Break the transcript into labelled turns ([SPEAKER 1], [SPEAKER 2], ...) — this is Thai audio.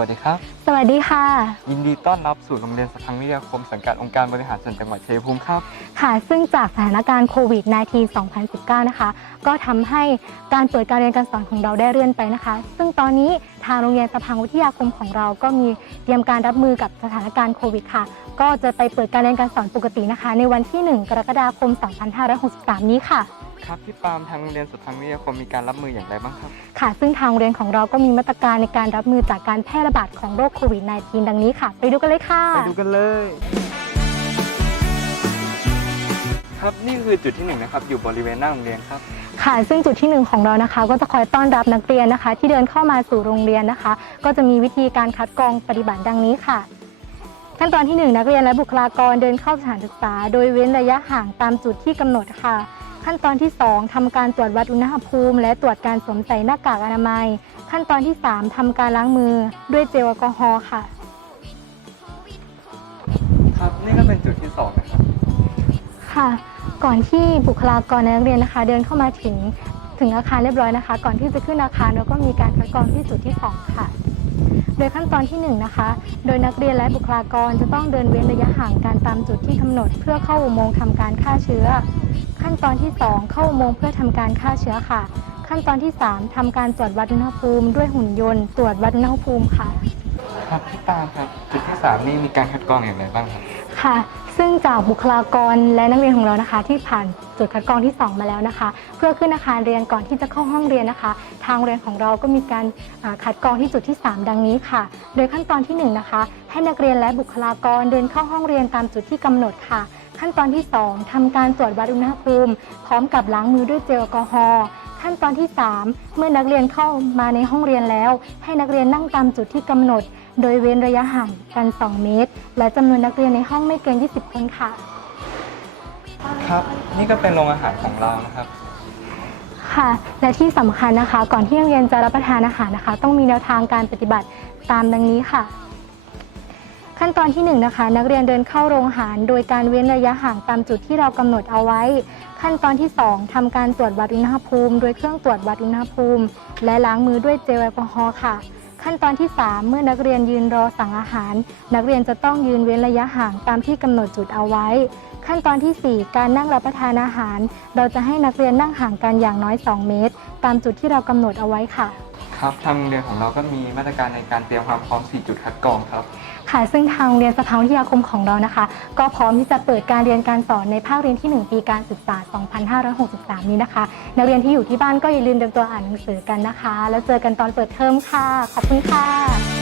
[SPEAKER 1] วัสดีครับ
[SPEAKER 2] สวัสดีค่ะ
[SPEAKER 1] ยินดีต้อนรับสู่โรงเรียนสพังวิทยาคมสังกัดองค์การบริหารส่วนจังหวัดชัยภูมิครับ
[SPEAKER 2] ค่ะ ซึ่งจากสถานการณ์โควิด -19 2019 นะคะ ก็ทำให้การเปิดการเรียนการสอนของเราได้เลื่อนไปนะคะ ซึ่งตอนนี้ทางโรงเรียนสพังวิทยาคมของเราก็มีเตรียมการรับมือกับสถานการณ์โควิดค่ะ ก็จะไปเปิดการเรียนการสอนปกตินะคะ ในวันที่ 1 กรกฎาคม 2563 นี้ค่ะ
[SPEAKER 1] ครับพี่ปาล์มทางโรงเรียนสพังวิทยาคมมีการรับมืออย่างไรบ้างครับ
[SPEAKER 2] ค่ะ ซึ่งทางโรงเรียนของเราก็มีมาตรการในการรับมือจากการแพร่ระบาดของโรคโควิด -19 ดังนี้ค่ะ ไปดูกันเลยค่ะ
[SPEAKER 1] ไปดูกันเลย ครับนี่คือจุดที่หนึ่งนะครับ อยู่บริเวณหน้าโรงเรียนครับ
[SPEAKER 2] ค่ะ ซึ่งจุดที่หนึ่งของเรานะคะ ก็จะคอยต้อนรับนักเรียนนะคะ ที่เดินเข้ามาสู่โรงเรียนนะคะ ก็จะมีวิธีการคัดกรองปฏิบัติดังนี้ค่ะขั้นตอนที่หนึ่งนักเรียนและบุคลากรเดินเข้าสถานศึกษา โดยเว้นระยะห่างตามจุดที่กำหนดค่ะ ขั้นตอนที่สองทำการตรวจวัดอุณหภูมิ และตรวจการสวมใส่หน้ากากอนามัย ขั้นตอนที่สามทำการล้างมือด้วยเจลแอลกอฮอล์ค่ะ
[SPEAKER 1] ครับนี่ก็เป็นจุดที่สองนะครับ
[SPEAKER 2] ค่ะ ก่อนที่บุคลากรในนักเรียนนะคะ เดินเข้ามาถึงถึงอาคารเรียบร้อยนะคะ ก่อนที่จะขึ้นอาคารเราก็มีการคัดกรองที่จุดที่สองค่ะ โดยขั้นตอนที่หนึ่งนะคะ โดยนักเรียนและบุคลากรจะต้องเดินเว้นระยะห่างกันตามจุดที่กำหนด เพื่อเข้าอุโมงค์ทำการฆ่าเชื้อ ขั้นตอนที่สองเข้าอุโมงค์เพื่อทำการฆ่าเชื้อค่ะ ขั้นตอนที่สามทำการตรวจวัดอุณหภูมิ ด้วยหุ่นยนต์ ตรวจวัดอุณหภูมิค่ะ
[SPEAKER 1] ครับพี่ตาล์ครับจุดที่สามนี่มีการคัดกรองอย่างไรบ้างครับ
[SPEAKER 2] ค่ะ ซึ่งจากบุคลากรและนักเรียนของเรานะคะ ที่ผ่านจุดคัดกรองที่ 2 มาแล้วนะคะ เพื่อขึ้นอาคารเรียนก่อนที่จะเข้าห้องเรียนนะคะ ทางเรียนของเราก็มีการคัดกรองที่จุดที่ 3 ดังนี้ค่ะ โดยขั้นตอนที่ 1 นะคะ ให้นักเรียนและบุคลากรเดินเข้าห้องเรียนตามจุดที่กำหนดค่ะ ขั้นตอนที่ 2ทำการตรวจวัดอุณหภูมิ พร้อมกับล้างมือด้วยเจลแอลกอฮอล์ขั้นตอนที่ 3 เมื่อนักเรียนเข้ามาในห้องเรียนแล้ว ให้นักเรียนนั่งตามจุดที่กำหนด โดยเว้นระยะห่างกัน 2 เมตร และจำนวนนักเรียนในห้องไม่เกิน 20 คนค่ะ
[SPEAKER 1] ครับ นี่ก็เป็นโรงอาหารของเรานะครับ
[SPEAKER 2] ค่ะ และที่สำคัญนะคะ ก่อนที่นักเรียนจะรับประทานอาหารนะคะ ต้องมีแนวทางการปฏิบัติตามดังนี้ค่ะ ขั้นตอนที่1นงนะคะ นักเรียนเดินเข้าโรงอาหาร โดยการเว้นระยะห่างตามจุดที่เรากำหนดเอาไว้ ขั้นตอนที่ 2ทำการตรวจวัดอุณหภูมิ โดยเครื่องตรวจวัดอุณหภูมิ และล้างมือด้วยเจลแอลกอฮอล์ค่ะ ขั้นตอนที่ 3 เมื่อนักเรียนยืนรอสั่งอาหาร นักเรียนจะต้องยืนเว้นระยะห่างตามที่กำหนดจุดเอาไว้ ขั้นตอนทีสี่4 การนั่งรับประทานอาหาร เราจะให้นักเรียนนั่งห่างกันอย่างน้อย 2 เมตร ตามจุดที่เรากำหนดเอาไว้ค่ะ
[SPEAKER 1] ครับทางโรงเรียนของเราก็มีมาตรการในการเตรียมความพร้อม 4 จุดคัดกรองครับ
[SPEAKER 2] ค่ะซึ่งทางโรงเรียนสถาวิทยาคมของเรานะคะ ก็พร้อมที่จะเปิดการเรียนการสอนในภาคเรียนที่ 1 ปีการศึกษา 2563 นี้นะคะนักเรียนที่อยู่ที่บ้านก็อย่าลืมเตรียมตัวอ่านหนังสือกันนะคะ แล้วเจอกันตอนเปิดเทอมค่ะ ขอบคุณค่ะ